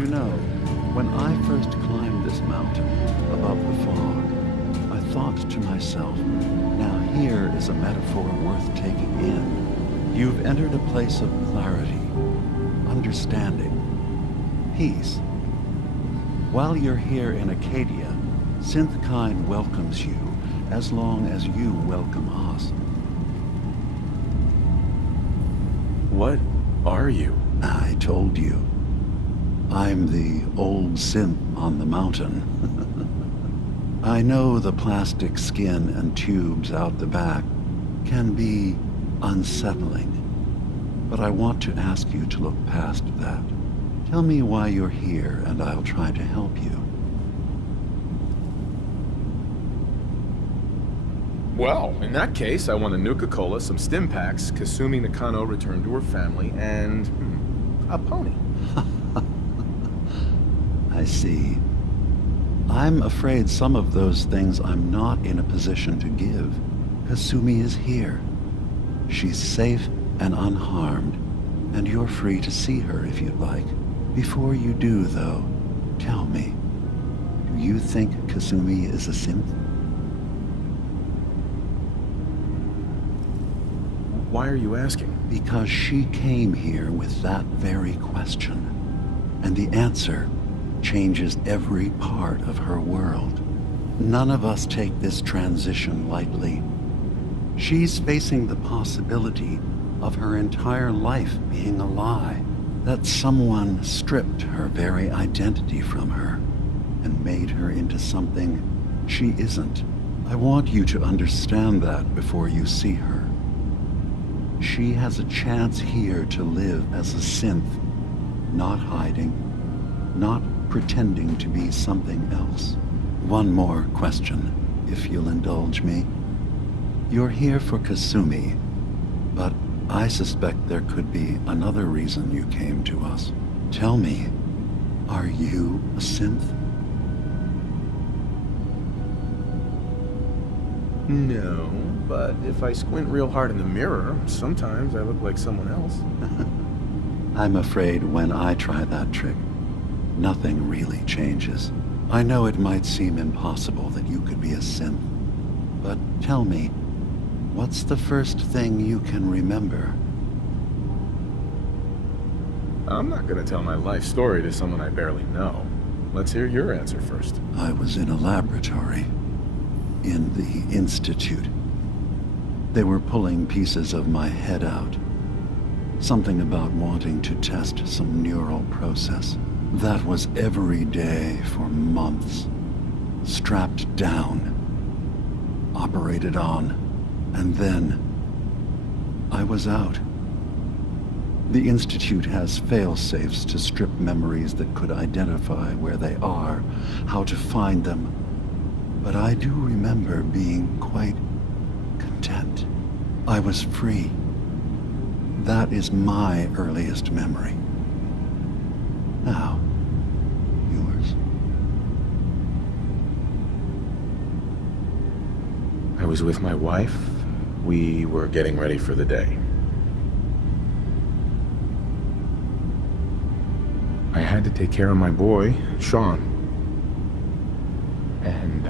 You know, when I first climbed this mountain above the fog, I thought to myself, now here is a metaphor worth taking in. You've entered a place of clarity, understanding, peace. While you're here in Arcadia, Synthkind welcomes you as long as you welcome us. What are you? I told you. I'm the old synth on the mountain. I know the plastic skin and tubes out the back can be unsettling, but I want to ask you to look past that. Tell me why you're here, and I'll try to help you. Well, in that case, I want a Nuka-Cola, some stim packs, Kasumi Nakano returned to her family, and a pony. I see. I'm afraid some of those things I'm not in a position to give. Kasumi is here. She's safe and unharmed, and you're free to see her if you'd like. Before you do, though, tell me, do you think Kasumi is a synth? Why are you asking? Because she came here with that very question, and the answer changes every part of her world. None of us take this transition lightly. She's facing the possibility of her entire life being a lie, that someone stripped her very identity from her and made her into something she isn't. I want you to understand that before you see her. She has a chance here to live as a synth, not hiding, not pretending to be something else. One more question, if you'll indulge me. You're here for Kasumi, but I suspect there could be another reason you came to us. Tell me, are you a synth? No, but if I squint real hard in the mirror, sometimes I look like someone else. I'm afraid when I try that trick, nothing really changes. I know it might seem impossible that you could be a synth, but tell me, what's the first thing you can remember? I'm not gonna tell my life story to someone I barely know. Let's hear your answer first. I was in a laboratory, in the Institute. They were pulling pieces of my head out. Something about wanting to test some neural process. That was every day for months. Strapped down, operated on, and then I was out. The Institute has fail-safes to strip memories that could identify where they are, how to find them. But I do remember being quite content. I was free. That is my earliest memory. Now, yours. I was with my wife. We were getting ready for the day. I had to take care of my boy, Sean. And,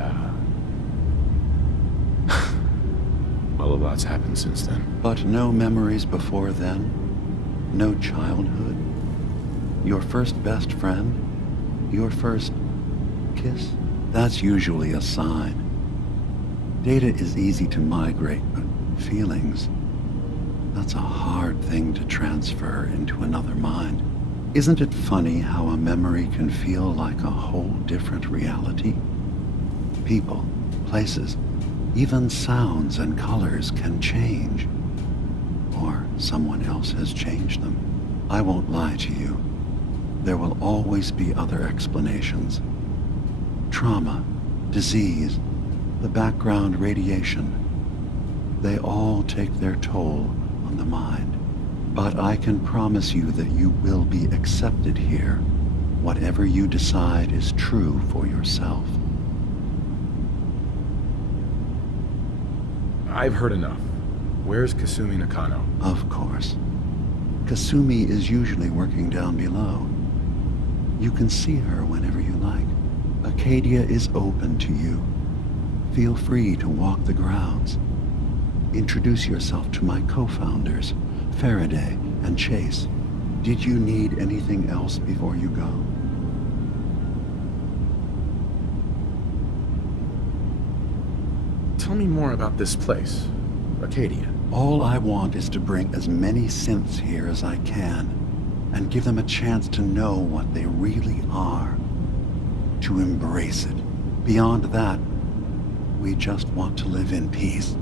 well, a lot's happened since then. But no memories before then? No childhood? Your first best friend? Your first kiss? That's usually a sign. Data is easy to migrate, but feelings, that's a hard thing to transfer into another mind. Isn't it funny how a memory can feel like a whole different reality? People, places, even sounds and colors can change. Or someone else has changed them. I won't lie to you. There will always be other explanations. Trauma, disease, the background radiation. They all take their toll on the mind. But I can promise you that you will be accepted here, whatever you decide is true for yourself. I've heard enough. Where's Kasumi Nakano? Of course. Kasumi is usually working down below. You can see her whenever you like. Arcadia is open to you. Feel free to walk the grounds. Introduce yourself to my co-founders, Faraday and Chase. Did you need anything else before you go? Tell me more about this place, Arcadia. All I want is to bring as many synths here as I can, and give them a chance to know what they really are. To embrace it. Beyond that, we just want to live in peace.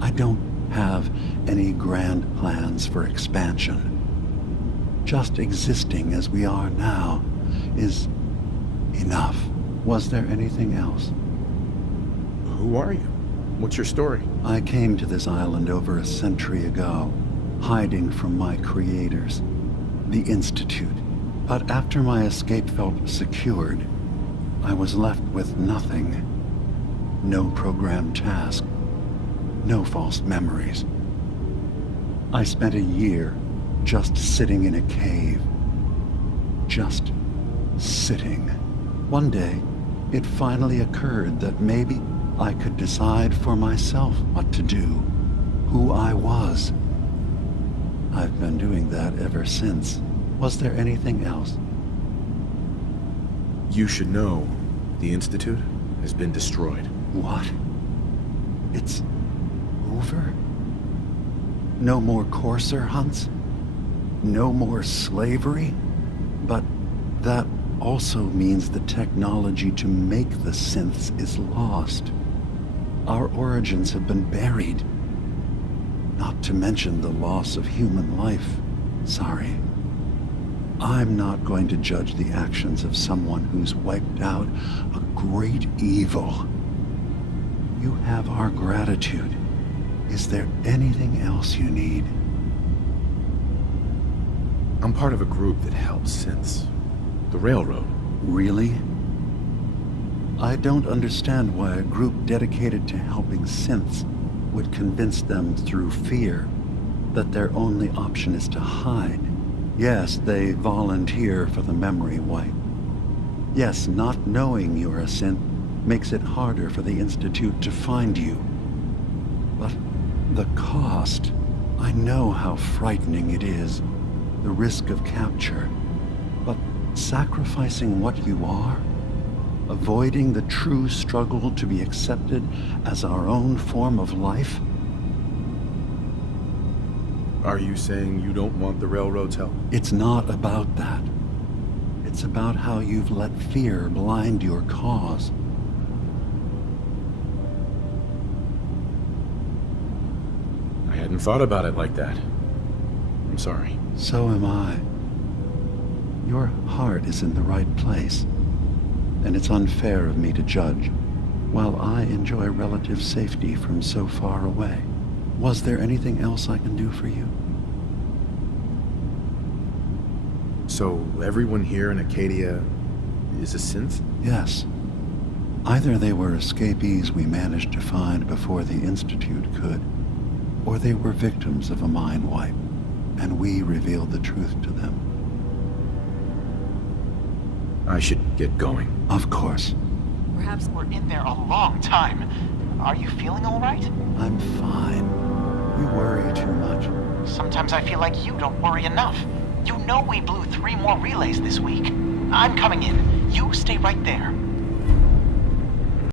I don't have any grand plans for expansion. Just existing as we are now is enough. Was there anything else? Who are you? What's your story? I came to this island over a century ago, hiding from my creators, the Institute. But after my escape felt secured, I was left with nothing. No programmed task. No false memories. I spent a year just sitting in a cave. Just sitting. One day, it finally occurred that maybe I could decide for myself what to do, who I was. I've been doing that ever since. Was there anything else? You should know, the Institute has been destroyed. What? It's over? No more courser hunts? No more slavery? But that also means the technology to make the synths is lost. Our origins have been buried. Not to mention the loss of human life. Sorry. I'm not going to judge the actions of someone who's wiped out a great evil. You have our gratitude. Is there anything else you need? I'm part of a group that helps synths. The Railroad. Really? I don't understand why a group dedicated to helping synths would convince them through fear that their only option is to hide. Yes, they volunteer for the memory wipe. Yes, not knowing you're a synth makes it harder for the Institute to find you. But the cost, I know how frightening it is, the risk of capture. But sacrificing what you are, avoiding the true struggle to be accepted as our own form of life? Are you saying you don't want the Railroad's help? It's not about that. It's about how you've let fear blind your cause. I hadn't thought about it like that. I'm sorry. So am I. Your heart is in the right place, and it's unfair of me to judge, while I enjoy relative safety from so far away. Was there anything else I can do for you? So everyone here in Arcadia is a synth? Yes. Either they were escapees we managed to find before the Institute could, or they were victims of a mind wipe, and we revealed the truth to them. I should get going. Of course. Perhaps we're in there a long time. Are you feeling all right? I'm fine. You worry too much. Sometimes I feel like you don't worry enough. You know we blew 3 more relays this week. I'm coming in. You stay right there.